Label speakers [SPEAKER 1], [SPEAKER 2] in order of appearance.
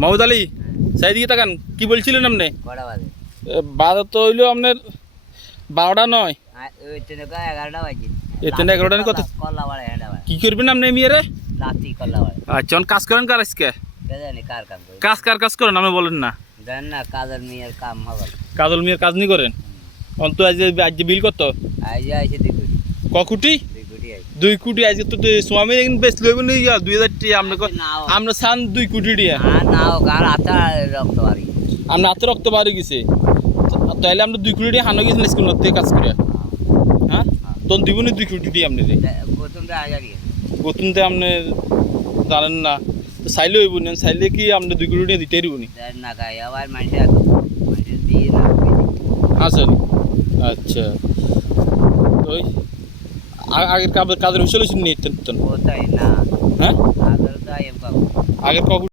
[SPEAKER 1] মাহমুদ আলী চারিদিকে তাকান কি বলছিলেন আপনি? বারো তো হইল আপনার বারোটা নয়।
[SPEAKER 2] ওই এগারোটা বাড়ে
[SPEAKER 1] কি করবেন আপনি মেয়েরে? আচ্ছা কাজ করেন কার আজকে? কাজ কার কাজ করেন আপনি বলেন না।
[SPEAKER 2] জানেন না কাজের মেয়ের কাম হবে।
[SPEAKER 1] কাজল মেয়ের কাজ নি করেন? অন্ত আজ আজ বিল কত?
[SPEAKER 2] আজ আইসে দুই কোটি।
[SPEAKER 1] ক কোটি?
[SPEAKER 2] দুই কোটি
[SPEAKER 1] আজকে তো স্বামী একদিন বেশ লইবেন ইয়া দুই হাজার টি আমরা আমরা সান দুই কোটি টিয়া
[SPEAKER 2] নাও গার আতা রক্ত বাড়ি।
[SPEAKER 1] আমরা হাতে রক্ত বাড়ি গেছে। তাইলে আমরা দুই কোটি টিয়া হানো গেছিলাম স্কুল থেকে কাজ করে হ্যাঁ? তখন দিব না দুই কোটি টিয়া আপনি
[SPEAKER 2] প্রথম তো হাজার
[SPEAKER 1] গতুন তো আপনি জানেন না। তো চাইলে হইব না চাইলে কি আপনি দুই কোটি টিয়া দিতে দিব নি?
[SPEAKER 2] না খাই আবার দিয়ে না।
[SPEAKER 1] আছেন আচ্ছা। ওই আগের কাদের হয়েছিল নিয়ে
[SPEAKER 2] না।
[SPEAKER 1] হ্যাঁ? আগের ক